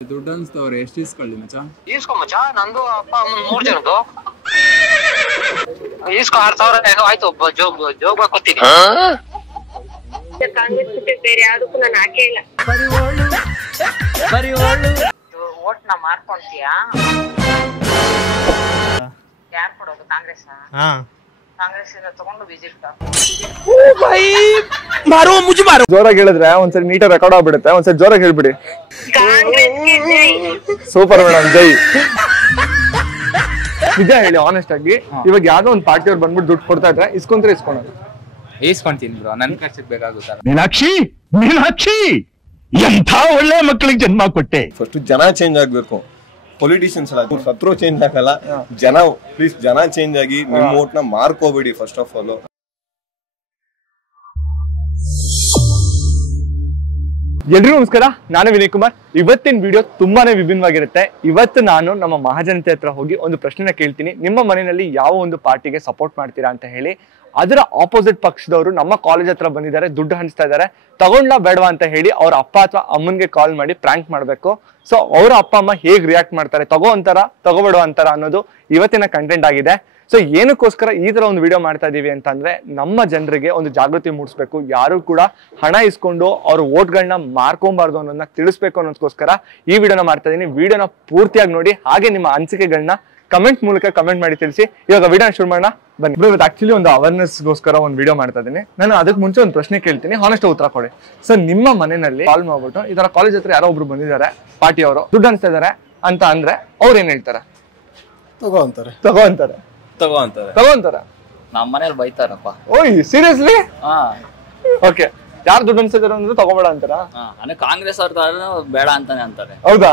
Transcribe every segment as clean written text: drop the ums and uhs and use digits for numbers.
ದುಡ್ಡು ಅನ್ಸ್ತವ್ರೆ ಎಷ್ಟು ಇಸ್ಕೊಳ್ಳಿ ಮಚ್ಚ? ಈಸ್ಕೊ ಮಚ್ಚ, ನಂದು ಅಪ್ಪ ಅಮ್ಮನ 3 ಜನದ್ದು ಈಸ್ಕೊ 6000 ಆಯ್ತು. ಜೋಗ ಕೊಡ್ತೀನಿ. ಕಾಂಗ್ರೆಸ್ ಬಿಟ್ಟು ಬೇರೆ ಯಾವ್ದಕ್ಕೂ ನಾನು ಹಾಕೇ ಇಲ್ಲ. ಓಟ್ ನಾ ಮಾಡ್ಕೊಂತೀಯಾ? ಯಾರು ಕೊಡೋದು? ಕಾಂಗ್ರೆಸ್ ಕಾಂಗ್ರೆಸ್ ಇಂದ ತಗೊಂಡು ಬಿಜೆಪಿ ಜೋರಾಗಿ ಹೇಳಿದ್ರೆ ಒಂದ್ಸರಿ ನೀಟಾಗಿ ರೆಕಾರ್ಡ್ ಆಗ್ಬಿಡುತ್ತೆ. ಒಂದ್ಸರಿ ಜೋರಾಗಿ ಹೇಳ್ಬಿಡಿ. ಸೂಪರ್ ಮೇಡಮ್, ಜೈ. ನಿಜ ಹೇಳಿ ಆನೆಸ್ಟ್ ಆಗಿ, ಇವಾಗ ಯಾವ್ದೋ ಒಂದು ಪಾರ್ಟಿಯವ್ರು ಬಂದ್ಬಿಟ್ಟು ದುಡ್ಡು ಕೊಡ್ತಾ ಇದ್ರೆ ಇಸ್ಕೊಂಡ್ರೆ ಇಸ್ಕೊಳೋದು? ಇಸ್ಕೊಂತೀನಿ ಬ್ರೋ, ನನ್ ಖರ್ಚಿಗೆ ಬೇಕಾಗುತ್ತಲ್ಲ. ಮೀನಾಕ್ಷಿ ಎಂಥ ಒಳ್ಳೆ ಮಕ್ಕಳಿಗೆ ಜನ್ಮ ಕೊಟ್ಟೆ. ಫಸ್ಟ್ ಜನ ಚೇಂಜ್ ಆಗ್ಬೇಕು. ಪೊಲಿಟಿಷಿಯನ್ಸ್ ಅಲ್ಲ, ಸತ್ರು ಚೇಂಜ್ ಆಗಲ್ಲ. ಜನ ಪ್ಲೀಸ್ ಜನ ಚೇಂಜ್ ಆಗಿ ನಿಮ್ಮ ವೋಟ್ ನ ಮಾರ್ಕೋಬೇಡಿ ಫಸ್ಟ್ ಆಫ್ ಆಲ್. ಎಲ್ರಿಗೂ ನಮಸ್ಕಾರ, ನಾನು ವಿನಯ್ ಕುಮಾರ್. ಇವತ್ತಿನ ವಿಡಿಯೋ ತುಂಬಾನೇ ವಿಭಿನ್ನವಾಗಿರುತ್ತೆ. ಇವತ್ತು ನಾನು ನಮ್ಮ ಮಹಾಜನತೆ ಹತ್ರ ಹೋಗಿ ಒಂದು ಪ್ರಶ್ನೆನ ಕೇಳ್ತೀನಿ. ನಿಮ್ಮ ಮನೆಯಲ್ಲಿ ಯಾವ ಒಂದು ಪಾರ್ಟಿಗೆ ಸಪೋರ್ಟ್ ಮಾಡ್ತೀರಾ ಅಂತ ಹೇಳಿ. ಅದರ ಆಪೋಸಿಟ್ ಪಕ್ಷದವರು ನಮ್ಮ ಕಾಲೇಜ್ ಹತ್ರ ಬಂದಿದ್ದಾರೆ, ದುಡ್ಡು ಹಂಚ್ತಾ ಇದ್ದಾರೆ. ತಗೊಂಡ್ಲಾ ಬೇಡವಾ ಅಂತ ಹೇಳಿ ಅವ್ರ ಅಪ್ಪ ಅಥವಾ ಅಮ್ಮನ್ಗೆ ಕಾಲ್ ಮಾಡಿ ಪ್ರ್ಯಾಂಕ್ ಮಾಡ್ಬೇಕು. ಸೊ ಅವರ ಅಪ್ಪ ಅಮ್ಮ ಹೇಗ್ ರಿಯಾಕ್ಟ್ ಮಾಡ್ತಾರೆ, ತಗೋ ಅಂತಾರ ತಗೋಬೇಡ ಅಂತಾರ ಅನ್ನೋದು ಇವತ್ತಿನ ಕಂಟೆಂಟ್ ಆಗಿದೆ. ಸೊ ಏನಕ್ಕೋಸ್ಕರ ಈ ತರ ಒಂದು ವಿಡಿಯೋ ಮಾಡ್ತಾ ಇದೀವಿ ಅಂತಂದ್ರೆ, ನಮ್ಮ ಜನರಿಗೆ ಒಂದು ಜಾಗೃತಿ ಮೂಡಿಸ್ಬೇಕು. ಯಾರು ಕೂಡ ಹಣ ಇಸ್ಕೊಂಡು ಅವ್ರ ವೋಟ್ಗಳನ್ನ ಮಾರ್ಕೊಂಬಾರ್ದು ಅನ್ನೋದನ್ನ ತಿಳಿಸ್ಬೇಕು ಅನ್ನೋದಕ್ಕೋಸ್ಕರ ಈ ವಿಡಿಯೋನ ಮಾಡ್ತಾ ಇದೀನಿ. ವಿಡಿಯೋನ ಪೂರ್ತಿಯಾಗಿ ನೋಡಿ, ಹಾಗೆ ನಿಮ್ಮ ಅನಿಸಿಕೆಗಳನ್ನ ಕಮೆಂಟ್ ಮೂಲಕ ಕಮೆಂಟ್ ಮಾಡಿ ತಿಳಿಸಿ. ಇವಾಗ ವಿಡಿಯೋನ ಶುರು ಮಾಡೋಣ ಬನ್ನಿ. ಇವತ್ತು ಆಕ್ಚುಲಿ ಒಂದು ಅವೇರ್ನೆಸ್ಗೋಸ್ಕರ ಒಂದು ವಿಡಿಯೋ ಮಾಡ್ತಾ ಇದೀನಿ. ನಾನು ಅದಕ್ಕೆ ಮುಂಚೆ ಒಂದು ಪ್ರಶ್ನೆ ಕೇಳ್ತೀನಿ, ಹಾನೆಸ್ಟ್ ಉತ್ತರ ಕೊಡಿ. ಸೊ ನಿಮ್ಮ ಮನೆಯಲ್ಲಿ ಕಾಲ್ ಮಾಡ್ಬಿಟ್ಟು ಈ ತರ ಕಾಲೇಜ್ ಹತ್ರ ಯಾರೋ ಒಬ್ರು ಬಂದಿದ್ದಾರೆ, ಪಾರ್ಟಿಯವರು ದುಡ್ಡು ಅನ್ಸ್ತಾ ಇದಾರೆ ಅಂತ ಅಂದ್ರೆ ಅವ್ರು ಏನ್ ಹೇಳ್ತಾರೆ? ತಗೋ ಅಂತಾರೆ. ನಮ್ಮ ಮನೇಲಿ ಬೈತಾರಪ್ಪ. ಓಯ್ ಸೀರಿಯಸ್ಲಿ? ಓಕೆ, ಯಾರು ದುಡ್ಡು ಅನ್ಸಿದಾರೆ ಅಂದ್ರೆ ತಗೋಬೇಡ ಅಂತಾರ? ಕಾಂಗ್ರೆಸ್ ಅವ್ರ ಬೇಡ ಅಂತಾನೆ ಅಂತಾರೆ. ಹೌದಾ,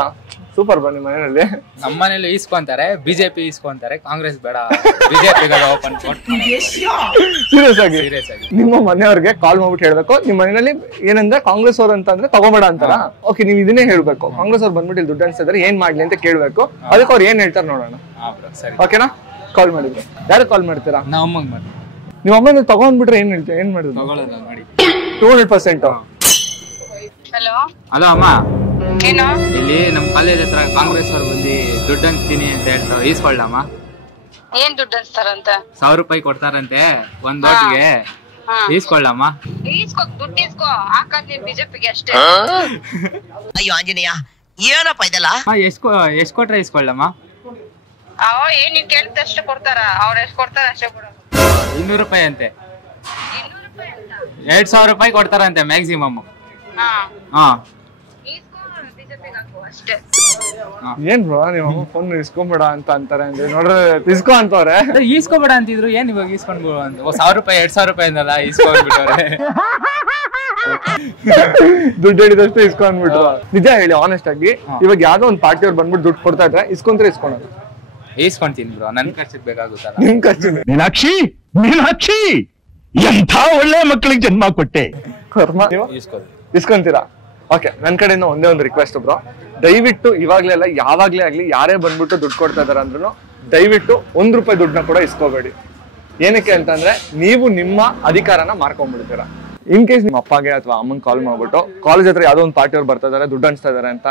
ಸೂಪರ್. ಬನ್ನಿ ಮನೆಯಲ್ಲಿ. ನಮ್ಮ ಮನೇಲಿ ಇಸ್ಕೊಂತಾರೆ, ಬಿಜೆಪಿ ಇಸ್ಕೊಂತಾರೆ, ಕಾಂಗ್ರೆಸ್ ಬೇಡ, ಬಿಜೆಪಿ ಓಪನ್. ಸೀರಿಯಸ್ ಆಗಿ ನಿಮ್ಮ ಮನೆಯವ್ರಿಗೆ ಕಾಲ್ ಮಾಡ್ಬಿಟ್ಟು ಹೇಳ್ಬೇಕು, ನಿಮ್ಮ ಮನೆಯಲ್ಲಿ ಏನಂದ್ರೆ ಕಾಂಗ್ರೆಸ್ ಅವ್ರು ಅಂತ ಅಂದ್ರೆ ತಗೋಬೇಡ ಅಂತಾರ? ಓಕೆ, ನೀವು ಇದನ್ನೇ ಹೇಳ್ಬೇಕು. ಕಾಂಗ್ರೆಸ್ ಅವ್ರು ಬಂದ್ಬಿಟ್ಟು ಇಲ್ಲಿ ದುಡ್ಡು ಅನ್ಸಿದ್ರೆ ಏನ್ ಮಾಡ್ಲಿ ಅಂತ ಕೇಳ್ಬೇಕು. ಅದಕ್ಕೆ ಅವ್ರು ಏನ್ ಹೇಳ್ತಾರೆ ನೋಡೋಣ. ಓಕೆನಾ? ಕಾಲ್ ಮಾಡಿದ್ರು. ಯಾರು ಕಾಲ್ ಮಾಡ್ತೀರಾ? ನಮ್ಮ ಅಮ್ಮಂಗ್ ಮಾಡಿ. ನಿಮ್ಮ ಅಮ್ಮ ತಗೊಂಡ್ಬಿಟ್ರೆ ಏನ್ ಹೇಳ್ತೀವಿ? ಏನ್ ಮಾಡಿದ್ರು? 200%. ಹಲೋ ಹಲೋ ಅಮ್ಮ, ಏನು? ಇಲ್ಲಿ ನಮ್ ಕಾಲೇಜ್ ಹತ್ರ ಕಾಂಗ್ರೆಸ್ ಅವ್ರು ಬಂದು ದುಡ್ಡು ಅನ್ಸ್ತೀನಿ ಅಂತ ಹೇಳ್ತಾರೆ, ಈಸ್ಕೊಳ್ಳಮ್ಮ? ಏನ್ ದುಡ್ಡು ಅನ್ಸ್ತಾರಂತ? 1000 ರೂಪಾಯಿ ಕೊಡ್ತಾರಂತೆ ಒಂದ್ ಓಟ್ಗೆ, ಈಸ್ಕೊಳ್ಳಮ್ಮ? ದುಡ್ಡು ಇಸ್ಕೋ, ಹಾಕದ್ ನೀನ್ ಬಿಜೆಪಿಗೆ ಅಷ್ಟೇ. ಅಯ್ಯೋ ಆಂಜನೇಯ, ಏನಪ್ಪ ಇದೆಲ್ಲ? ಎಷ್ಟ್ ಕೊಟ್ರೆ ಈಸ್ಕೊಳ್ಳಮ್ಮ? ಏನ್ ನೀನ್ ಕೇಳಿದಷ್ಟು ಕೊಡ್ತಾರ, ಅವ್ರ ಎಷ್ಟ್ ಕೊಡ್ತಾರ ಅಷ್ಟೇ ಕೊಡೋದು. 200 ರೂಪಾಯಿ ಅಂತೆ. 200 ರೂಪಾಯಿ ಅಂತ? 2000 ರೂಪಾಯಿ ಕೊಡ್ತಾರಂತೆ ಮ್ಯಾಕ್ಸಿಮಮ್. ಬಿಜೆಪಿಗೆ ಹಾಕು ಅಷ್ಟೇ. ಏನ್ ಬ್ರೋ, ನಿಮ್ಮ ಅಮ್ಮ ಫೋನ್ ಇಸ್ಕೊಂಬೇಡ ಅಂತ ಅಂತಾರೆ ಅಂದ್ರೆ ನೋಡ್ರೆ ಇಸ್ಕೊ ಅಂತವ್ರೆ. ಈಸ್ಕೋಬೇಡ ಅಂತಿದ್ರು, ಏನ್ ಇವಾಗ ಈಸ್ಕೊಂಡ್ಬಿಡು ಅಂತ? 1000 ರೂಪಾಯಿ 2000 ರೂಪಾಯಿ ಅಂದಲ್ಲ, ಈಸ್ಕೊಂಡ್ಬಿಟ್ಟವ್ರೆ. ದುಡ್ಡು ಹಿಡಿದಷ್ಟು ಇಸ್ಕೊಂಡ್ಬಿಟ್ರು. ನಿಜ ಹೇಳಿ ಆನೆಸ್ಟ್ ಆಗಿ, ಇವಾಗ ಯಾವ್ದೋ ಒಂದು ಪಾರ್ಟಿಯವ್ರು ಬಂದ್ಬಿಟ್ಟು ದುಡ್ಡು ಕೊಡ್ತಾ ಇದ್ರೆ ಇಸ್ಕೊಂಡ್ರೆ ಇಸ್ಕೊಳೋದು? ಈಸ್ಕೊಂತೀನಿ ಬ್ರೋ, ನನ್ ಖರ್ಚಿಗೆ ಬೇಕಾಗುತ್ತಲ್ಲ. ನಿಮ್ ಖರ್ಚು? ಮೀನಾಕ್ಷಿ ಎಂಥ ಒಳ್ಳೆ ಮಕ್ಕಳಿಗೆ ಜನ್ಮ ಕೊಟ್ಟೆ. ಇಸ್ಕೊಂತೀರಾ? ಓಕೆ, ನನ್ ಕಡೆಯಿಂದ ಒಂದೇ ಒಂದು ರಿಕ್ವೆಸ್ಟ್ ಬ್ರೋ, ದಯವಿಟ್ಟು ಇವಾಗ್ಲೆಲ್ಲ ಯಾವಾಗ್ಲೇ ಆಗ್ಲಿ ಯಾರೇ ಬಂದ್ಬಿಟ್ಟು ದುಡ್ಡು ಕೊಡ್ತಾ ಇದಾರೆ ಅಂದ್ರೂ ದಯವಿಟ್ಟು 1 ರೂಪಾಯಿ ದುಡ್ಡನ್ನ ಕೂಡ ಇಸ್ಕೋಬೇಡಿ. ಏನಕ್ಕೆ ಅಂತಂದ್ರೆ ನೀವು ನಿಮ್ಮ ಅಧಿಕಾರನ ಮಾರ್ಕೊಂಡ್ಬಿಡ್ತೀರಾ. ಇನ್ ಕೇಸ್ ನಿಮ್ಮ ಅಪ್ಪಗೆ ಅಥವಾ ಅಮ್ಮನ್ ಕಾಲ್ ಮಾಡ್ಬಿಟ್ಟು ಕಾಲೇಜ್ ಹತ್ರ ಯಾವ್ದೋ ಒಂದು ಪಾರ್ಟಿಯವ್ರು ಬರ್ತಾ ಇದಾರೆ, ದುಡ್ಡು ಅನ್ಸ್ತಾ ಇದಾರೆ ಅಂತ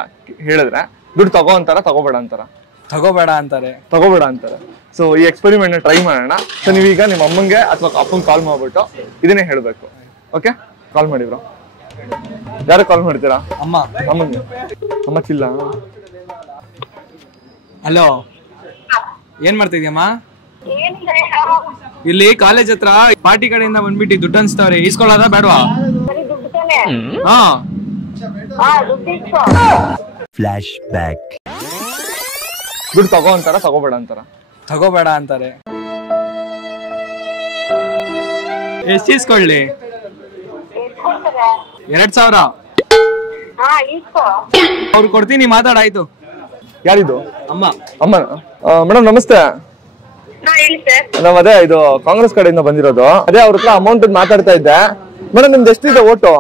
ಹೇಳಿದ್ರೆ ದುಡ್ಡು ತಗೋ ಅಂತಾರ ತಗೋಬೇಡ ಅಂತಾರ? ತಗೋಬೇಡ ಅಂತಾರೆ. ಸೊ ಈ ಎಕ್ಸ್ಪೆರಿಮೆಂಟ್ ನ ಟ್ರೈ ಮಾಡೋಣ. ಸೊ ನೀವೀಗ ನಿಮ್ಮ ಅಮ್ಮಂಗೆ ಅಥವಾ ಅಪ್ಪಂಗೆ ಕಾಲ್ ಮಾಡ್ಬಿಟ್ಟು ಇದನ್ನೇ ಹೇಳ್ಬೇಕು. ಓಕೆ, ಕಾಲ್ ಮಾಡಿ ಬ್ರೋ. ಯಾರು ಕಾಲ್ ಮಾಡ್ತೀರಾ? ಅಮ್ಮಂಗೆ. ಅಮ್ಮ ಚಿಲ್ಲ. ಹಲೋ, ಏನ್ ಮಾಡ್ತಾ ಇದೀಯಮ್ಮ? ಇಲ್ಲಿ ಕಾಲೇಜ್ ಹತ್ರ ಪಾರ್ಟಿ ಕಡೆಯಿಂದ ಬಂದ್ಬಿಟ್ಟು ದುಡ್ಡು ಅನ್ಸ್ತಾವ್ರೆ, ಈಸ್ಕೊಳ್ಳೋದಾ ಬೇಡವಾ? Flash back. ದುಡ್ಡು ತಗೋ ಅಂತಾರ ತಗೋಬೇಡ ಅಂತಾರ? ತಗೋಬೇಡ ಅಂತಾರೆ. ಎಷ್ಟು ಈಸ್ಕೊಳ್ಳಿ? 2000. ಅವ್ರು ಕೊಡ್ತೀನಿ, ಮಾತಾಡಾಯ್ತು. ಯಾರಿದು? ಅಮ್ಮ. ಮೇಡಮ್ ನಮಸ್ತೆ. ನಾವ್ ಅದೇ ಇದು ಕಾಂಗ್ರೆಸ್ ಕಡೆಯಿಂದ ಬಂದಿರೋದು. ಅದೇ ಅವ್ರ ಹತ್ರ ಅಮೌಂಟ್ ಮಾತಾಡ್ತಾ ಇದ್ದೆ. ಮೇಡಮ್ ನಿಮ್ದು ಎಷ್ಟಿದೆ ಓಟು?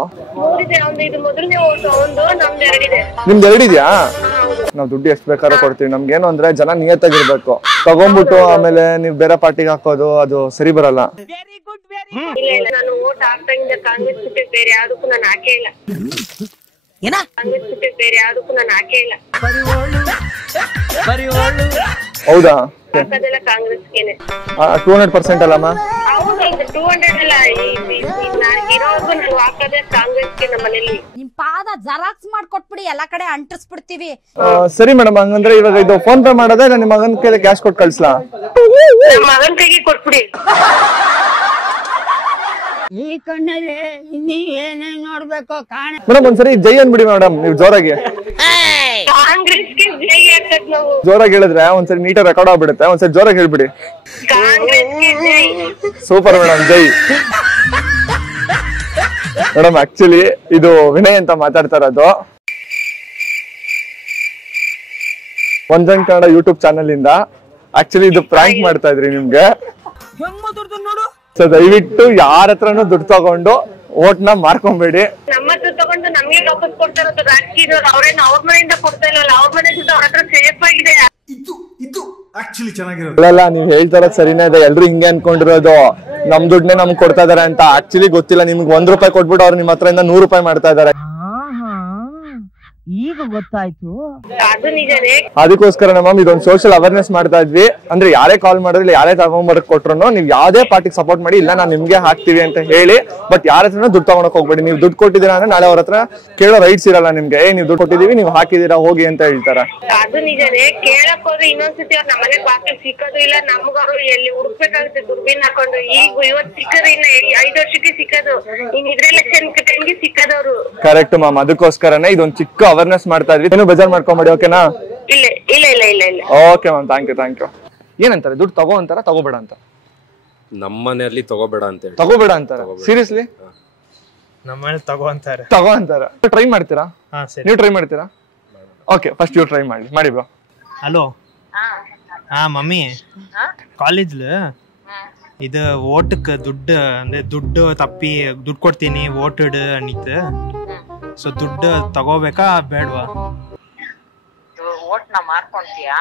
ನಿಮ್ದು 2 ಇದೆಯಾ? ನಾವ್ ದುಡ್ಡು ಎಷ್ಟು ಬೇಕಾದ್ರೂ ಕೊಡ್ತೀವಿ. ನಮ್ಗೇನು ಅಂದ್ರೆ ಜನ ನಿಯತ್ತಾಗಿರ್ಬೇಕು. ತಗೊಂಡ್ಬಿಟ್ಟು ಆಮೇಲೆ ನೀವ್ ಬೇರೆ ಪಾರ್ಟಿಗೆ ಹಾಕೋದು ಅದು ಸರಿ ಬರಲ್ಲ. ನಾನು ಓಟ್ ಹಾಕ್ತಾಗಿಂದ ಕಾಂಗ್ರೆಸ್ ಬಿಟ್ಟು ಬೇರೆ ಯಾವ್ದಕ್ಕೂ ನಾನು ಹಾಕೇ ಇಲ್ಲ. ಕಾಂಗ್ರೆಸ್ ಬಿಟ್ಟು ಬೇರೆ ಯಾವ್ದಕ್ಕೂ ನಾನು ಹಾಕೇ ಇಲ್ಲ. ಹೌದಾ ಹಾಕೋದೆಲ್ಲ ಕಾಂಗ್ರೆಸ್ಗೆನೆ 200% ಅಲ್ಲಮ್ಮ. ಹೌದು 200 ಅಲ್ಲ ಇರೋರ್ಗು ನಾವು ಹಾಕೋದೇ ಕಾಂಗ್ರೆಸ್ಗೆ ನಮ್ಮ ಮನೇಲಿ. ನಿಮ್ ಪಾದ ಜೆರಾಕ್ಸ್ ಮಾಡ್ಕೊಟ್ಬಿಡಿ ಎಲ್ಲಾ ಕಡೆ ಅಂಟಿಸ್ಬಿಡ್ತೀವಿ. ಸರಿ ಮೇಡಮ್, ಹಂಗಂದ್ರೆ ಇವಾಗ ಇದು ಫೋನ್ ಪೇ ಮಾಡೋದೇ ಇಲ್ಲ ನಿಮ್ಮ ಮಗನ ಕೈಲಿ ಕ್ಯಾಶ್ ಕೊಟ್ಟು ಕಳ್ಸ್ಲಾ? ನಮ್ಮ ಮಗನ ಕೈಗೆ ಕೊಟ್ಬಿಡಿ. ಈ ಕಣ್ಣಲ್ಲಿ ಇನ್ನೀ ಏನೇನ್ ನೋಡ್ಬೇಕು ಕಾಣ. ಮೇಡಮ್ ಒಂದ್ಸರಿ ಜೈ ಅನ್ಬಿಡಿ ಮೇಡಮ್, ನೀವು ಜೋರಾಗಿ ಕಾಂಗ್ರೆಸ್ಗೆ ಜೈ ಹಾಕದ್ ನಾವು. ಜೋರಾಗಿ ಹೇಳಿದ್ರೆ ಒಂದ್ಸರಿ ನೀಟಾಗಿ ರೆಕಾರ್ಡ್ ಆಗ್ಬಿಡುತ್ತೆ. ಒಂದ್ಸರಿ ಜೋರಾಗಿ ಹೇಳ್ಬಿಡಿ. ಕಾಂಗ್ರೆಸ್ಗೆ ಜೈ. ಸೂಪರ್ ಮೇಡಮ್, ಜೈ. ಮೇಡಮ್ ಆಕ್ಚುಲಿ ಇದು ವಿನಯ್ ಅಂತ ಮಾತಾಡ್ತಾ ಇರೋದು. ಒಂದನ್ ಕನ್ನಡ ಯೂಟ್ಯೂಬ್ ಚಾನಲ್ ಇಂದ. ಆಕ್ಚುಲಿ ಇದು ಪ್ರಾಂಕ್ ಮಾಡ್ತಾ ಇದ್ರಿ ನಿಮ್ಗೆ. ಸೊ ದಯವಿಟ್ಟು ಯಾರ ಹತ್ರನೂ ದುಡ್ಡು ತಗೊಂಡು ಓಟ್ನ ಮಾರ್ಕೊಂಬೇಡಿ. ನಮ್ಮ ಹತ್ರ ತಗೊಂಡು ನಮ್ಗೆ ವಾಪಸ್ ಕೊಡ್ತಾ ಇರೋದು ರಾಜಕೀಯದವ್ರು. ಅವ್ರೇನು ಅವ್ರ ಮನೆಯಿಂದ ಕೊಡ್ತಾ ಇಲ್ವಲ್ಲ, ಅವ್ರ ಮನೆ ದುಡ್ಡು ಅವ್ರ ಹತ್ರ ಸೇಫ್ ಆಗಿದೆ. ಅಲ್ಲ, ನೀವ್ ಹೇಳ್ತಾ ಇರೋದು ಸರಿನೇ ಇದೆ. ಎಲ್ರು ಹಿಂಗೆ ಅನ್ಕೊಂಡಿರೋದು ನಮ್ ದುಡ್ಡನ್ನೇ ನಮ್ಗೆ ಕೊಡ್ತಾ ಇದಾರೆ ಅಂತ. ಆಕ್ಚುಲಿ ಗೊತ್ತಿಲ್ಲ, ನಿಮ್ಗೆ ₹1 ಕೊಟ್ಬಿಟ್ಟು ಅವ್ರು ನಿಮ್ಮ ಹತ್ರ ₹100 ಮಾಡ್ತಾ ಇದಾರೆ. ಈಗ ಗೊತ್ತಾಯ್ತು. ಅದು ನಿಜನೇ. ಅದಕ್ಕೋಸ್ಕರ ಮ್ಯಾಮ್ ಇದೊಂದು ಸೋಷಿಯಲ್ ಅವೇರ್ನೆಸ್ ಮಾಡ್ತಾ ಇದ್ವಿ. ಅಂದ್ರೆ ಯಾರೇ ಕಾಲ್ ಮಾಡಿದ್ರೆ ಯಾರೇ ತಗೊಂಡ್ಬರಕ್ ಕೊಟ್ರು ನೀವು ಯಾವ್ದೇ ಪಾರ್ಟಿಗೆ ಸಪೋರ್ಟ್ ಮಾಡಿ, ಇಲ್ಲ ನಾನ್ ನಿಮ್ಗೆ ಹಾಕ್ತಿವಿ ಅಂತ ಹೇಳಿ. ಬಟ್ ಯಾರ ಹತ್ರನೂ ದುಡ್ಡು ತಗೊಳಕ್ ಹೋಗ್ಬೇಡಿ. ನೀವು ದುಡ್ಡು ಕೊಟ್ಟಿದ್ದೀರಾ ಅಂದ್ರೆ ನಾಳೆ ಅವ್ರ ಹತ್ರ ಕೇಳೋ ರೈಟ್ಸ್ ಇರಲ್ಲ ನಿಮ್ಗೆ. ನೀವು ದುಡ್ಡು ಕೊಟ್ಟಿದೀವಿ, ನೀವು ಹಾಕಿದೀರಾ, ಹೋಗಿ ಅಂತ ಹೇಳ್ತಾರೆ. ಅದು ನಿಜನೇ. ಕೇಳಕ್ ಹೋದ್ರೆ ಇನ್ನೊಂದ್ಸತಿ ಅವ್ರ ನಮ್ಮನೆ ಬಾಕಿ ಸಿಕ್ಕೋದು ಇಲ್ಲ. ನಮ್ಗವ್ರು ಎಲ್ಲಿ ಹುಡುಕ್ಬೇಕಾಗುತ್ತೆ ದುರ್ಬಿನ್ ಹಾಕೊಂಡು. ಈಗ ಇವತ್ತು ಸಿಕ್ಕದು, ಇನ್ನ 5 ವರ್ಷಕ್ಕೆ ಸಿಕ್ಕದು, ಇನ್ ಇದ್ರ ಎಲೆಕ್ಷನ್ ಟೈಮ್ಗೆ ಸಿಕ್ಕದವ್ರು. ಕರೆಕ್ಟ್ ಮ್ಯಾಮ್, ಅದಕ್ಕೋಸ್ಕರನೇ ಇದೊಂದು ಚಿಕ್ಕ ಅವೇರ್ನೆಸ್ ಮಾಡ್ತಾ ಇದ್ವಿ. ಏನು ಬೇಜಾರ್ ಮಾಡ್ಕೊಂಬೇಡಿ, ಓಕೆನಾ? ಇಲ್ಲ ಇಲ್ಲ ಇಲ್ಲ ಇಲ್ಲ ಇಲ್ಲ. Okay ma'am, thank you. ಏನಂತಾರೆ, ದುಡ್ಡು ತಗೋ ಅಂತಾರ ತಗೋಬೇಡ ಅಂತ? ನಮ್ಮ ಮನೆಯಲ್ಲಿ ತಗೋಬೇಡ ಅಂತ ಹೇಳಿ. ತಗೋಬೇಡ ಅಂತಾರ? ಸೀರಿಯಸ್ಲಿ? ನಮ್ಮ ಮನೇಲಿ ತಗೋ ಅಂತಾರೆ. ಟ್ರೈ ಮಾಡ್ತೀರಾ? ನೀವು ಟ್ರೈ ಮಾಡ್ತೀರಾ? ಓಕೆ, ಫಸ್ಟ್ ನೀವು ಟ್ರೈ ಮಾಡಿ ಬ್ರೋ. ಹಲೋ. ಹಾ ಮಮ್ಮಿ, ಕಾಲೇಜ್ಲು ಇದು ಓಟಕ್ಕೆ ದುಡ್ಡು ಅಂದ್ರೆ ದುಡ್ಡು ತಪ್ಪಿ ದುಡ್ಡು ಕೊಡ್ತೀನಿ ಓಟ್ ಇಡು ಅನ್ನಿತ್ತು. ಸೊ ದುಡ್ಡು ತಗೋಬೇಕಾ ಬೇಡವಾ? ಓಟ್ ನ ಮಾರ್ಕೊಂತೀಯಾ?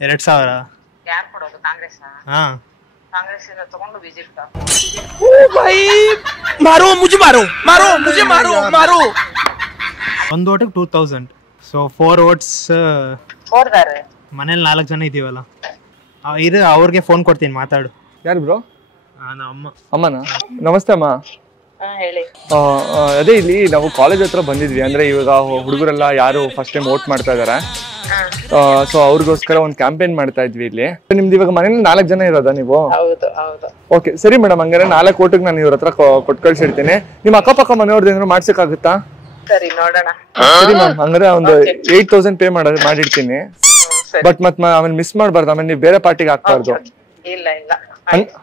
2,000. ಯಾರು ಕೊಡೋದು? ಕಾಂಗ್ರೆಸ್. ಹಾ, ಕಾಂಗ್ರೆಸ್ ಇಂದ ತಗೊಂಡು ಬಿಜೆಪಿ. ಒಂದು ಓಟಿಗೆ 2,000. So 4 votes. ಕೊಡ್ತಾರೆ. ಮನೇಲಿ 4 ಜನ ಇದೀವಲ್ಲ, ಇದು ಅವ್ರಿಗೆ ಫೋನ್ ಕೊಡ್ತೀನಿ, ಮಾತಾಡು. ಯಾರು ಬ್ರೋ? ನಮ್ಮ ಅಮ್ಮನ. ನಮಸ್ತೆ ಅಮ್ಮ. ಹೇಳಿ. ಅದೇ ಇಲ್ಲಿ ನಾವು ಕಾಲೇಜ್ ಹತ್ರ ಬಂದಿದ್ವಿ. ಅಂದ್ರೆ ಇವಾಗ ಹುಡುಗರೆಲ್ಲ ಯಾರು ಫಸ್ಟ್ ಟೈಮ್ ವೋಟ್ ಮಾಡ್ತಾ ಇದಾರೆ. ಸೊ ಅವ್ರಿಗೋಸ್ಕರ ಒಂದು ಕ್ಯಾಂಪೇನ್ ಮಾಡ್ತಾ ಇದ್ವಿ ಇಲ್ಲಿ. ನಿಮ್ದು ಇವಾಗ ಮನೇಲಿ 4 ಜನ ಇರೋದಾ ನೀವು? ಹೌದು ಹೌದು. ಓಕೆ ಸರಿ ಮೇಡಮ್, ಹಂಗಾರೆ 4 ಓಟಿಗೆ ನಾನು ಇವ್ರ ಹತ್ರ ಕೊಟ್ಟು ಕಳ್ಸಿಡ್ತೀನಿ. ನಿಮ್ಮ ಅಕ್ಕಪಕ್ಕ ಮನೆಯವ್ರದ್ದು ಏನಾದ್ರು ಮಾಡ್ಸಕ್ಕಾಗುತ್ತಾ? ಸರಿ ನೋಡೋಣ. ಸರಿ ಮ್ಯಾಮ್, ಹಂಗಾರೆ ಒಂದು 8,000 ಪೇ ಮಾಡಿರ್ತೀನಿ. ಬಟ್ ಆಮೇಲೆ ಮಿಸ್ ಮಾಡಬಾರ್ದು. ಆಮೇಲೆ ನೀವು ಬೇರೆ ಪಾರ್ಟಿಗೆ ಹಾಕ್ಬಾರ್ದು. ಇಲ್ಲ ಇಲ್ಲ,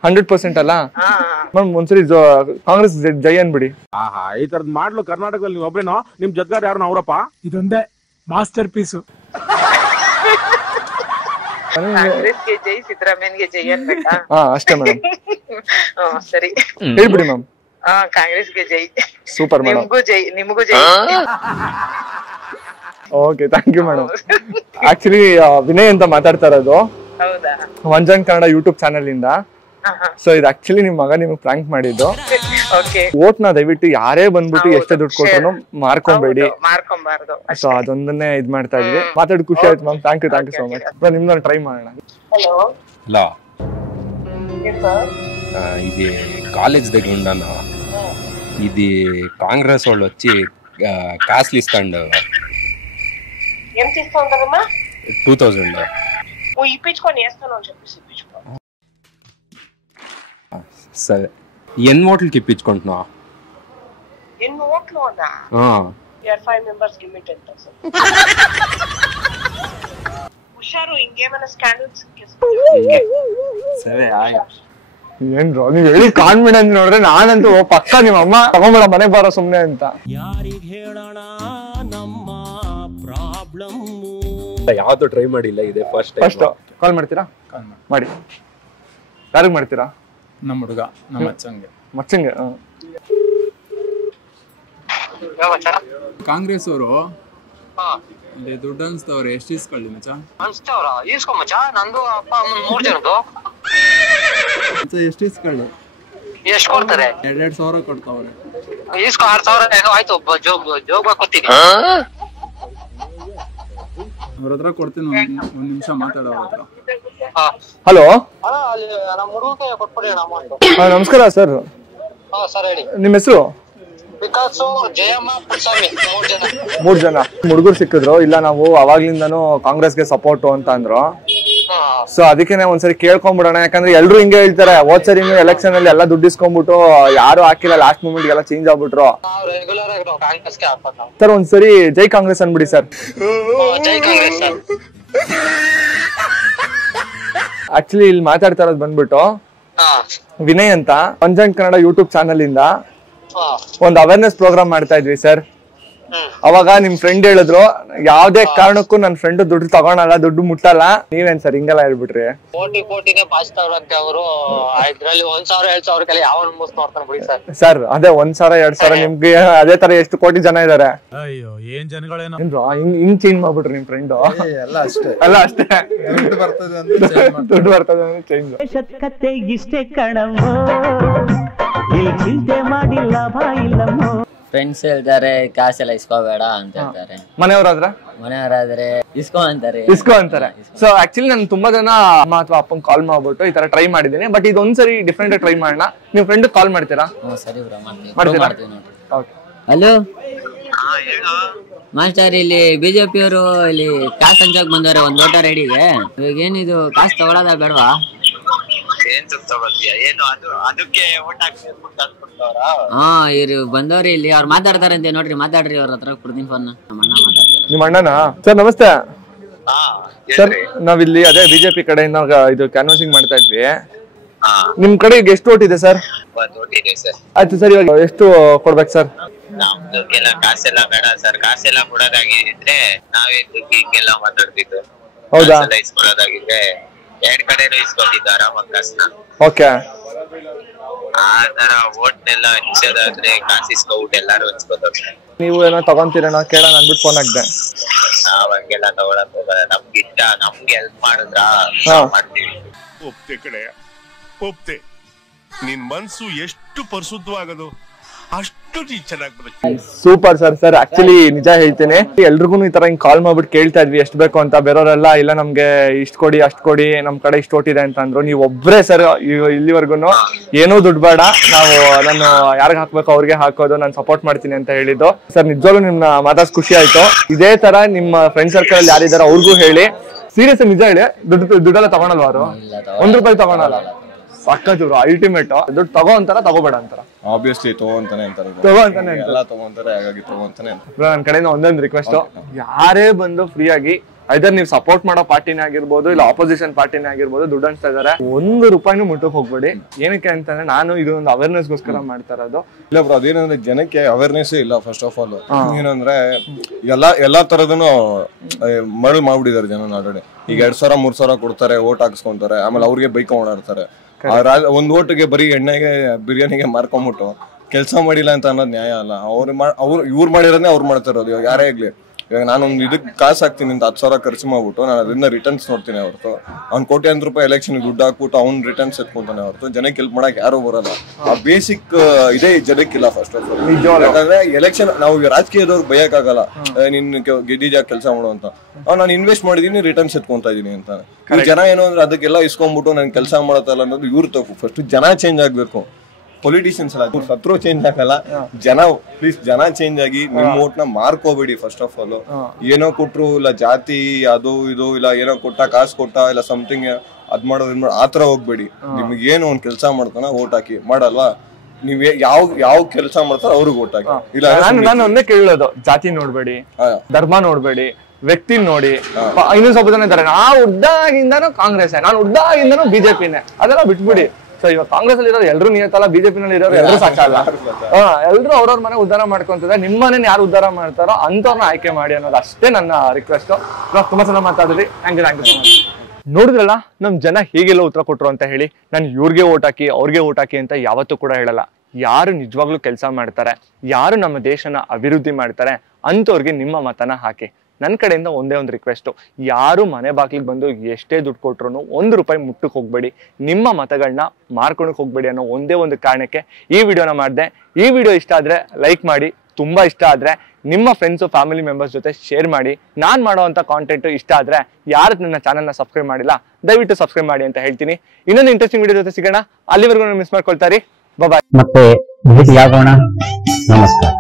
100% ಅಲ್ಲ ಮ್ಯಾಮ್? ಒಂದ್ಸರಿ ಕಾಂಗ್ರೆಸ್ ಜೈ ಅನ್ಬಿಡಿ. ಈ ತರದ್ ಮಾಡ್ಲು ಕರ್ನಾಟಕದಲ್ಲಿ ನೀವು ಒಬ್ರೇನೋ? ನಿಮ್ ಜೊತೆಗಾರ ಯಾರು ಅವರಪ್ಪ? ಇದೊಂದೇ ಮಾಸ್ಟರ್ ಪೀಸು. ಕಾಂಗ್ರೆಸ್ಗೆ ಜೈ, ಸಿದ್ದರಾಮಯ್ಯಗೆ ಜೈ ಅನ್ಬೇಕಾ? ಅಷ್ಟೇ ಮೇಡಮ್. ಸರಿ ಹೇಳ್ಬಿಡಿ ಮ್ಯಾಮ್. ಕಾಂಗ್ರೆಸ್ಗೆ ಜೈ. Super madam. ನಿಮ್ಗೂ ಜೈ, ನಿಮಗೂ ಜೈ. Okay, thank you madam. Actually Vinay ಅಂತ ಮಾತಾಡ್ತಾ ಇರೋದು. ಹೌದಾ? ಒಂಜನ್ ಕನ್ನಡ ಯೂಟ್ಯೂಬ್ ಚಾನಲ್ ಇಂದ. ಸೊ ಇದು ಆಕ್ಚುಲಿ ನಿಮ್ ಮಗ ನಿಮ್ಗೆ ಪ್ರಾಂಕ್ ಮಾಡಿದ್ದು. ವೋಟ್ ನ ದಯವಿಟ್ಟು ಯಾರೇ ಬಂದ್ಬಿಟ್ಟು ಎಷ್ಟೇ ದುಡ್ಡು ಕೊಟ್ರು ಮಾರ್ಕೊಂಬೇಡಿ. ಸೊ ಅದೊಂದನ್ನೇ ಇದ್ ಮಾಡ್ತಾ ಇದ್ವಿ. ಮಾತಾಡಿ ಖುಷಿ ಆಯ್ತು ma'am. Thank you so much. ನಿಮ್ನ ಟ್ರೈ ಮಾಡೋಣ. ಹಲೋ. ఇది కాలేజ్ దగ్గర ఉన్నాను. ఇది కాంగ్రెస్ వాళ్ళు వచ్చి కాసులు ఇస్తాండు. ఏం తీసుకుంటారమ్మా? 2000. ఇప్పించుకొని వేస్తాను అని చెప్పేసి ఇప్పించుకో. సరే, ఎన్ని ఓట్లకి ఇప్పించుకుంటున్నావు? ఎన్ని ఓట్లు అన్నా? 5 మెంబర్స్ లిమిట్ ఎంత? ಹುಷಾರು, ಹಿಂಗೇమైనా ಸ್ಕ್ಯಾಂಡಲ್ಸ್. సరే ಏನ್ರೋ ನೀವ್ ಹೇಳಿ ಕಾನ್ಫಿಡೆನ್ಸ್ ನೋಡ್ರೆ ನಾನಂತೂ ಪಕ್ಕ ನಿಮ್ಮ ಅಮ್ಮ ತಗೊಂಬೇಡ ಮನೆಗೆ ಬರೋ ಸುಮ್ನೆ ಅಂತ. ಯಾರಿಗೆ ಹೇಳೋಣ ನಮ್ಮ ಪ್ರಾಬ್ಲಮ್? ಯಾವ್ದು ಟ್ರೈ ಮಾಡಿಲ್ಲ, ಇದೆ ಫಸ್ಟ್ ಕಾಲ್ ಮಾಡ್ತೀರಾ? ಮಾಡಿ. ಯಾರಿಗೆ ಮಾಡ್ತೀರಾ? ನಮ್ಮ ಹುಡುಗ, ನಮ್ಮ ಮಚ್ಚಂಗೆ. ಕಾಂಗ್ರೆಸ್ ಅವರು ಇಲ್ಲಿ ದುಡ್ಡು ಅನ್ಸ್ತವ್ರೆ. ಎಷ್ಟು ಇಸ್ಕೊಳ್ಳಿ ಮಚ್ಚ? ಅನ್ಸ್ತವ್ರ? ಈಸ್ಕೊ ಮಚ್ಚ. ನಂದು ಅಪ್ಪ ಅಮ್ಮನ 3 ಜನದ್ದು. ಎಷ್ಟು ಇಸ್ಕೊಳ್ಳಿ? ಎಷ್ಟು ಕೊಡ್ತಾರೆ? 2,000 ಕೊಡ್ತಾವ್ರೆ. ಇಸ್ಕೊ 6,000 ಏನೋ ಆಯ್ತು ಜೋಗ್ ಕೊಡ್ತೀನಿ. ಅವ್ರ ಹತ್ರ ಕೊಡ್ತೀನಿ, ಒಂದ್ ನಿಮಿಷ ಮಾತಾಡೋ ಅವ್ರ ಹತ್ರ. ಹಲೋ ನಮ್ಮ ಹುಡುಗಕ್ಕೆ ಕೊಟ್ಬಿಡಿ ಅಮೌಂಟ್. ನಮಸ್ಕಾರ ಸರ್. ಸರ್ ಹೇಳಿ. ನಿಮ್ಮ ಹೆಸರು? ವಿಕಾಸು, ಜಯಮ್ಮ, ಪುಟ್ಸ್ವಾಮಿ, 3 ಜನ. 3 ಜನ ಹುಡುಗರು ಸಿಕ್ಕಿದ್ರು. ಇಲ್ಲ ನಾವು ಅವಾಗ್ಲಿಂದಾನು ಕಾಂಗ್ರೆಸ್ಗೆ ಸಪೋರ್ಟ್ ಅಂತ ಅಂದ್ರು. ಸೊ ಅದಕ್ಕೆ ಒಂದ್ಸರಿ ಕೇಳ್ಕೊಂಡ್ಬಿಡೋಣ, ಯಾಕಂದ್ರೆ ಎಲ್ರು ಹಿಂಗೆ ಹೇಳ್ತಾರೆ. ಹೋದ್ ಸರಿ ಎಲೆಕ್ಷನ್ ಅಲ್ಲಿ ಎಲ್ಲ ದುಡ್ಡು ಇಸ್ಕೊಂಡ್ಬಿಟ್ಟು ಯಾರು ಹಾಕಿಲ್ಲ, ಲಾಸ್ಟ್ ಮೂಮೆಂಟ್ ಎಲ್ಲ ಚೇಂಜ್ ಆಗ್ಬಿಟ್ರು. ರೆಗ್ಯುಲರ್ ಆಗಿ ನಾವು ಕಾಂಗ್ರೆಸ್ಗೆ ಹಾಕೋದು ನಾವು. ಸರ್ ಒಂದ್ಸರಿ ಜೈ ಕಾಂಗ್ರೆಸ್ ಅನ್ಬಿಡಿ ಸರ್. ಜೈ ಕಾಂಗ್ರೆಸ್ ಸರ್. ಆಕ್ಚುಲಿ ಇಲ್ಲಿ ಮಾತಾಡ್ತಾ ಇರೋದು ಬಂದ್ಬಿಟ್ಟು ವಿನಯ್ ಅಂತ ಪಂಜಾಂಗ್ ಕನ್ನಡ ಯೂಟ್ಯೂಬ್ ಚಾನಲ್ ಇಂದ ಒಂದು ಅವೇರ್ನೆಸ್ ಪ್ರೋಗ್ರಾಮ್ ಮಾಡ್ತಾ ಇದ್ವಿ ಸರ್. ಅವಾಗ ನಿಮ್ ಫ್ರೆಂಡ್ ಹೇಳಿದ್ರು ಯಾವ್ದೇ ಕಾರಣಕ್ಕೂ ನನ್ ಫ್ರೆಂಡ್ ದುಡ್ಡು ತಗೊಳಲ್ಲ, ದುಡ್ಡು ಮುಟ್ಟಲ್ಲ. ನೀವೇನ್ ಸರ್ ಹಿಂಗೆಲ್ಲ ಹೇಳ್ಬಿಟ್ರಿ? ಕೋಟಿನೇ ಬಾಚ್ತಾವ್ರಂತೆ ಅವರು. ಇದ್ರಲ್ಲಿ 1,000 2,000 ಯಾವನ್ ಮೂಸ್ ನೋಡ್ತಾನೆ ಬಿಡಿ ಸರ್. ಸರ್ ಅದೇ 1,000 2,000 ನಿಮ್ಗೆ ಅದೇ ತರ ಎಷ್ಟು ಕೋಟಿ ಜನ ಇದಾರೆ. ಅಯ್ಯೋ ಏನ್ ಜನಗಳೇನೋ ಹಿಂಗ್ ಚೇಂಜ್ ಮಾಡ್ಬಿಟ್ರಿ ನಿಮ್ ಫ್ರೆಂಡ್. ಎಲ್ಲ ಅಷ್ಟೇ ದುಡ್ಡು ಬರ್ತದೆ ಅಂದ್ರೆ ಚೇಂಜ್. ಕತೆ ಇಷ್ಟೇ ಕಣಮ್ಮೋ, ಇಲ್ಲಿ ಚಿಂತೆ ಮಾಡಿ ಲಾಭ ಇಲ್ಲಮ್ಮೋ. ಫ್ರೆಂಡ್ಸ್ ಹೇಳ್ತಾರೆ ಕಾಸೆಲ್ಲ ಇಸ್ಕೋಬೇಡ ಅಂತ ಹೇಳ್ತಾರೆ. ಮನೆಯವರಾದ್ರೆ ಇಸ್ಕೋ ಅಂತಾರೆ. ಸೊ ಆಕ್ಚುಲಿ ನಾನು ತುಂಬಾ ಜನ ಅಮ್ಮ ಅಥವಾ ಅಪ್ಪಂಗ್ ಕಾಲ್ ಮಾಡ್ಬಿಟ್ಟು ಈ ತರ ಟ್ರೈ ಮಾಡಿದ್ದೀನಿ. ಬಟ್ ಇದೊಂದ್ಸರಿ ಡಿಫ್ರೆಂಟ್ ಟ್ರೈ ಮಾಡೋಣ. ನಿಮ್ ಫ್ರೆಂಡ್ ಕಾಲ್ ಮಾಡ್ತೀರಾ? ಸರಿ ಬ್ರೋ ಮಾಡ್ತೀವಿ ನೋಡ್ರಿ. ಹಲೋ ಮಾಸ್ಟರ್, ಇಲ್ಲಿ ಬಿಜೆಪಿ ಅವರು ಇಲ್ಲಿ ಕಾಸು ಹಂಚಕ್ ಬಂದವ್ರೆ ಒಂದ್ ದೊಡ್ಡ ರೆಡಿಗೆ. ಇವಾಗ ಏನಿದು ಕಾಸು ತಗೊಳೋದ ಬೇಡವಾ? ಹಾ ಇವ್ರು ಬಂದವ್ರಿ ಇಲ್ಲಿ, ಅವ್ರು ಮಾತಾಡ್ತಾರಂತೆ ನೋಡ್ರಿ. ಮಾತಾಡ್ರಿ ಅವ್ರ ಹತ್ರ, ಕೊಡ್ತೀನಿ ಫೋನ್. ನಮ್ಮ ಅಣ್ಣ ಮಾತಾಡ್ತಾರೆ. ನಿಮ್ಮ ಅಣ್ಣನಾ? ಸರ್ ನಮಸ್ತೆ ಸರ್. ನಾವಿಲ್ಲಿ ಅದೇ ಬಿಜೆಪಿ ಕಡೆಯಿಂದ ಇದು ಕ್ಯಾನ್ವಾಸಿಂಗ್ ಮಾಡ್ತಾ ಇದ್ವಿ. ನಿಮ್ ಕಡೆ ಈಗ ಎಷ್ಟು ಓಟ್ ಇದೆ ಸರ್? ಆಯ್ತು ಸರ್, ಇವಾಗ ಎಷ್ಟು ಕೊಡ್ಬೇಕು ಸರ್? ನಮ್ದಕ್ಕೆಲ್ಲ ಕಾಸೆಲ್ಲ ಬೇಡ ಸರ್. ಕಾಸೆಲ್ಲ ಕೊಡೋದಾಗಿದ್ರೆ ನಾವೇ ಹಿಂಗೆಲ್ಲ ಮಾತಾಡ್ತಿದ್ದು. ಹೌದಾ? ಇಸ್ಕೊಳ್ಳೋದಾಗಿದ್ರೆ 2 ಕಡೆನೂ ಇಸ್ಕೊಂಡಿದ್ದು ಆರಾಮಾಗಿ ಕಾಸನ್ನ. ಓಕೆ. ಆ ತರ ಓಟ್ನೆಲ್ಲ ಹಂಚೋದಾದ್ರೆ ಕಾಸು ಇಸ್ಕೊಬಿಟ್ಟು ಎಲ್ಲಾರು ಹಂಚ್ಕೋತಾರೆ. ನೀವು ಏನೋ ತಗೊಂತೀರೇನೋ ಕೇಳೋಣ ಅಂದ್ಬಿಟ್ಟು ಫೋನ್ ಹಾಕ್ದೆ. ನಾವ್ ಹಂಗೆಲ್ಲ ತಗೊಳಕ್ ಹೋಗಲ್ಲ. ನಮ್ಗೆ ಇಷ್ಟ, ನಮ್ಗೆ ಹೆಲ್ಪ್ ಮಾಡಿದ್ರ ಮಾಡ್ತೀವಿ. ಒಪ್ತೆ ಕಡೆ ಒಪ್ತೆ. ನಿನ್ ಮನ್ಸು ಎಷ್ಟು ಪರಿಶುದ್ಧವಾಗದು ಅಷ್ಟು ಚೆನ್ನಾಗಿ ಬರುತ್ತೆ. Super sir. ಸರ್ ಆಕ್ಚುಲಿ ನಿಜ ಹೇಳ್ತೀನಿ, ಎಲ್ರಿಗೂ ಈ ತರ ಹಿಂಗ್ ಕಾಲ್ ಮಾಡ್ಬಿಟ್ಟು ಕೇಳ್ತಾ ಇದ್ವಿ ಎಷ್ಟು ಬೇಕು ಅಂತ. ಬೇರೆಯವರೆಲ್ಲ ಇಲ್ಲ ನಮ್ಗೆ ಇಷ್ಟ ಕೊಡಿ ಅಷ್ಟ್ ಕೊಡಿ, ನಮ್ ಕಡೆ ಇಷ್ಟ ಓಟಿದೆ ಅಂತ ಅಂದ್ರು. ನೀವು ಒಬ್ರೇ ಸರ್ ಇಲ್ಲಿವರೆಗೂ ಏನೂ ದುಡ್ಡು ಬೇಡ, ನಾನು ಯಾರಿಗೆ ಹಾಕ್ಬೇಕು ಅವ್ರಿಗೆ ಹಾಕೋದು, ನಾನು ಸಪೋರ್ಟ್ ಮಾಡ್ತೀನಿ ಅಂತ ಹೇಳಿದ್ದು. ಸರ್ ನಿಜವಾಗ್ಲೂ ನಿಮ್ನ ಮಾತಾಡ್ಸ್ ಖುಷಿ ಆಯ್ತು. ಇದೇ ತರ ನಿಮ್ಮ ಫ್ರೆಂಡ್ ಸರ್ಕಲ್ ಅಲ್ಲಿ ಯಾರಿದಾರ ಅವ್ರಿಗೂ ಹೇಳಿ. ಸೀರಿಯಸ್ ನಿಜ ಹೇಳಿ, ದುಡ್ಡೆಲ್ಲ ತಗೊಳಲ್ವ ಅವರು? 1 ರೂಪಾಯಿ ತಗೊಳಲ್ಲ. ಸಕ್ಕತ್ತು ಅಲ್ಟಿಮೇಟ್. ದುಡ್ಡು ತಗೋ ಅಂತಾರ ತಗೋಬೇಡ ಅಂತಾರ? ಆಬ್ವಿಯಸ್ಲಿ ತಗೋಂತಾನೆ ಅಂತಾರೆ. ಎಲ್ಲ ತಗೋಂತಾರೆ, ಹಾಗಾಗಿ ತಗೋಂತಾನೆ ಅಂತ. ನನ್ನ ಕಡೆಯಿಂದ ಒಂದೊಂದು ರಿಕ್ವೆಸ್ಟ್, ಯಾರೇ ಬಂದು ಫ್ರೀ ಆಗಿ ಐದರ್ ನೀವು ಸಪೋರ್ಟ್ ಮಾಡೋ ಪಾರ್ಟಿನೇ ಆಗಿರ್ಬೋದು, ಇಲ್ಲ ಆಪೋಸಿಷನ್ ಪಾರ್ಟಿನೇ ಆಗಿರ್ಬೋದು, ದುಡ್ಡು ಹಂಚ್ತಾ ಇದಾರೆ, 1 ರೂಪಾಯಿನೂ ಮುಟ್ಟಕ್ ಹೋಗ್ಬೇಡಿ. ಏನಕ್ಕೆ ಅಂತಂದ್ರೆ ನಾನು ಇದು ಒಂದು ಅವೇರ್ನೆಸ್ ಗೋಸ್ಕರ ಮಾಡ್ತಾ ಇರೋದು. ಇಲ್ಲ ಬ್ರೋ, ಅದೇನಂದ್ರೆ ಜನಕ್ಕೆ ಅವೇರ್ನೆಸ್ ಇಲ್ಲ. ಫಸ್ಟ್ ಆಫ್ ಆಲ್ ಏನಂದ್ರೆ ಎಲ್ಲಾ ತರದನು ಮರಳು ಮಾಡ್ಬಿಟ್ಟಿದ್ದಾರೆ ಜನ ಆಲ್ರೆಡಿ. ಈಗ 2,000 3,000 ಕೊಡ್ತಾರೆ, ಓಟ್ ಹಾಕ್ಸ್ಕೊಂತಾರೆ, ಆಮೇಲೆ ಅವ್ರಿಗೆ ಬೈಕ್ ಓಡಾಡ್ತಾರೆ. ಒಂದ್ ಓಟಿಗೆ ಬರೀ ಎಣ್ಣೆಗೆ ಬಿರಿಯಾನಿಗೆ ಮಾರ್ಕೊಂಡ್ಬಿಟ್ಟು ಕೆಲಸ ಮಾಡಿಲ್ಲ ಅಂತ ಅನ್ನೋದು ನ್ಯಾಯ ಅಲ್ಲ. ಇವ್ರು ಮಾಡಿರೋದೇ ಅವ್ರು ಮಾಡ್ತಾ ಇರೋದು. ಇವಾಗ ಯಾರೇ ಆಗ್ಲಿ, ಇವಾಗ ನಾನೊಂದು ಇದಕ್ಕೆ ಕಾಸು ಹಾಕ್ತೀನಿ ಅಂತ 10,000 ಖರ್ಚು ಮಾಡ್ಬಿಟ್ಟು ನಾನು ಅದರಿಂದ ರಿಟರ್ನ್ಸ್ ನೋಡ್ತೀನಿ ಹೊರತು ಅವ್ನು ಕೋಟ್ಯಾಂತರ ರೂಪಾಯಿ ಎಲೆಕ್ಷನ್ ದುಡ್ಡು ಹಾಕ್ಬಿಟ್ಟು ಅವ್ನು ರಿಟರ್ನ್ಸ್ ಎತ್ಕೊಂತಾನೆ ಹೊರತು ಜನಕ್ಕೆ ಹೆಲ್ಪ್ ಮಾಡಕ್ ಯಾರು ಬರಲ್ಲ. ಆ ಬೇಸಿಕ್ ಇದೇ ಜನಕ್ಕಿಲ್ಲ ಫಸ್ಟ್ ಆಫ್ ಆಲ್. ಯಾಕಂದ್ರೆ ಎಲೆಕ್ಷನ್ ನಾವು ರಾಜಕೀಯದವ್ರು ಬೈಯಕ್ಕಾಗಲ್ಲ, ನಿನ್ ಗೆದ್ದಿದ್ಯಾಗ ಕೆಲಸ ಮಾಡು ಅಂತ. ನಾನು ಇನ್ವೆಸ್ಟ್ ಮಾಡಿದೀನಿ, ರಿಟರ್ನ್ಸ್ ಎತ್ಕೊಂತಾ ಇದೀನಿ ಅಂತ. ಜನ ಏನು ಅಂದ್ರೆ ಅದಕ್ಕೆಲ್ಲ ಇಸ್ಕೊಂಡ್ಬಿಟ್ಟು ನನ್ ಕೆಲಸ ಮಾಡತ್ತಲ್ಲ ಅನ್ನೋದು ಇವ್ರು ತಪ್ಪು. ಫಸ್ಟ್ ಜನ ಚೇಂಜ್ ಆಗ್ಬೇಕು. ಪೊಲಿಟಿಷಿಯನ್ಸ್ ಅಲ್ಲ, ಸತ್ರು ಚೇಂಜ್ ಆಗಲ್ಲ. ಪ್ಲೀಸ್ ಜನ ಚೇಂಜ್ ಆಗಿ ನಿಮ್ ಓಟ್ ನ ಮಾರ್ಕೋಬೇಡಿ. ಫಸ್ಟ್ ಆಫ್ ಆಲ್ ಏನೋ ಕೊಟ್ರು, ಇಲ್ಲ ಜಾತಿ ಅದು ಇದು, ಇಲ್ಲ ಏನೋ ಕೊಟ್ಟ ಕಾಸು ಕೊಟ್ಟ, ಇಲ್ಲ ಸಮಥಿಂಗ್ ಅದ್ ಮಾಡೋದ್ ಆತರ ಹೋಗ್ಬೇಡಿ. ನಿಮ್ಗೆ ಏನು ಒಂದ್ ಕೆಲ್ಸ ಮಾಡ್ತಾನ ಓಟ್ ಹಾಕಿ. ಮಾಡಲ್ವಾ ನೀವ್ ಯಾವ ಕೆಲಸ ಮಾಡ್ತಾರ ಅವ್ರಿಗೆ ಓಟ್ ಹಾಕಿ. ಇಲ್ಲ ನಾನು ಒಂದೇ ಕೇಳೋದು, ಜಾತಿ ನೋಡ್ಬೇಡಿ, ಧರ್ಮ ನೋಡ್ಬೇಡಿ, ವ್ಯಕ್ತಿ ನೋಡಿ. ಇನ್ನೊಂದ್ ಸ್ವಲ್ಪ ಜನ ಇದ್ದಾರೆ, ನಾ ಉದ್ದಾಗಿಂದಾನು ಕಾಂಗ್ರೆಸ್, ನಾನು ಉದ್ದಾಗಿಂದಾನು ಬಿಜೆಪಿನೇ, ಅದೆಲ್ಲ ಬಿಟ್ಬಿಡಿ. ಸೊ ಇವಾಗ ಕಾಂಗ್ರೆಸ್ ಅಲ್ಲಿ ಇರೋರು ಎಲ್ರು ನಿಯತ್ತಲ್ಲ, ಬಿಜೆಪಿ ನಲ್ಲಿ ಇರೋರು ಎಲ್ರು ಸಾಕಲ್ಲ. ಎಲ್ರು ಅವ್ರವ್ರ ಮನೆ ಉದ್ಧಾರ ಮಾಡ್ಕೊಂತಿದ್ದಾರೆ. ನಿಮ್ಮ ಮನೇನ ಯಾರು ಉದ್ಧಾರ ಮಾಡ್ತಾರೋ ಅಂತವ್ರನ್ನ ಆಯ್ಕೆ ಮಾಡಿ ಅನ್ನೋದು ಅಷ್ಟೇ ನನ್ನ ರಿಕ್ವೆಸ್ಟ್. ತುಂಬಾ ಚೆನ್ನಾಗಿ ಮಾತಾಡಿದ್ರಿ. Thank you. ನೋಡಿದ್ರಲ್ಲ ನಮ್ ಜನ ಹೇಗೆಲ್ಲ ಉತ್ತರ ಕೊಟ್ರು ಅಂತ ಹೇಳಿ. ನಾನು ಇವ್ರಿಗೆ ಓಟ್ ಹಾಕಿ ಅವ್ರಿಗೆ ಓಟ್ ಹಾಕಿ ಅಂತ ಯಾವತ್ತೂ ಕೂಡ ಹೇಳಲ್ಲ. ಯಾರು ನಿಜವಾಗ್ಲೂ ಕೆಲಸ ಮಾಡ್ತಾರೆ, ಯಾರು ನಮ್ಮ ದೇಶನ ಅಭಿವೃದ್ಧಿ ಮಾಡ್ತಾರೆ ಅಂತವ್ರಿಗೆ ನಿಮ್ಮ ಮತನ ಹಾಕಿ. ನನ್ನ ಕಡೆಯಿಂದ ಒಂದೇ ಒಂದು ರಿಕ್ವೆಸ್ಟು, ಯಾರು ಮನೆ ಬಾಗಿಲಿಗೆ ಬಂದು ಎಷ್ಟೇ ದುಡ್ಡು ಕೊಟ್ರು ₹1 ಮುಟ್ಟಕ್ಕೆ ಹೋಗ್ಬೇಡಿ, ನಿಮ್ಮ ಮತಗಳನ್ನ ಮಾರ್ಕೊಳಕ್ಕೆ ಹೋಗ್ಬೇಡಿ ಅನ್ನೋ ಒಂದೇ ಒಂದು ಕಾರಣಕ್ಕೆ ಈ ವಿಡಿಯೋನ ಮಾಡಿದೆ. ಈ ವಿಡಿಯೋ ಇಷ್ಟ ಆದರೆ ಲೈಕ್ ಮಾಡಿ, ತುಂಬ ಇಷ್ಟ ಆದರೆ ನಿಮ್ಮ ಫ್ರೆಂಡ್ಸು ಫ್ಯಾಮಿಲಿ ಮೆಂಬರ್ಸ್ ಜೊತೆ ಶೇರ್ ಮಾಡಿ. ನಾನು ಮಾಡೋವಂಥ ಕಾಂಟೆಂಟು ಇಷ್ಟ ಆದರೆ ಯಾರು ನನ್ನ ಚಾನಲ್ನ ಸಬ್ಸ್ಕ್ರೈಬ್ ಮಾಡಿಲ್ಲ ದಯವಿಟ್ಟು ಸಬ್ಸ್ಕ್ರೈಬ್ ಮಾಡಿ ಅಂತ ಹೇಳ್ತೀನಿ. ಇನ್ನೊಂದು ಇಂಟ್ರೆಸ್ಟಿಂಗ್ ವಿಡಿಯೋ ಜೊತೆ ಸಿಗೋಣ. ಅಲ್ಲಿವರೆಗೂ ಮಿಸ್ ಮಾಡ್ಕೊಳ್ತಾರೆ. ಬಾಯ್. ಮತ್ತೆ ಭೇಟಿಯಾಗೋಣ. ನಮಸ್ಕಾರ.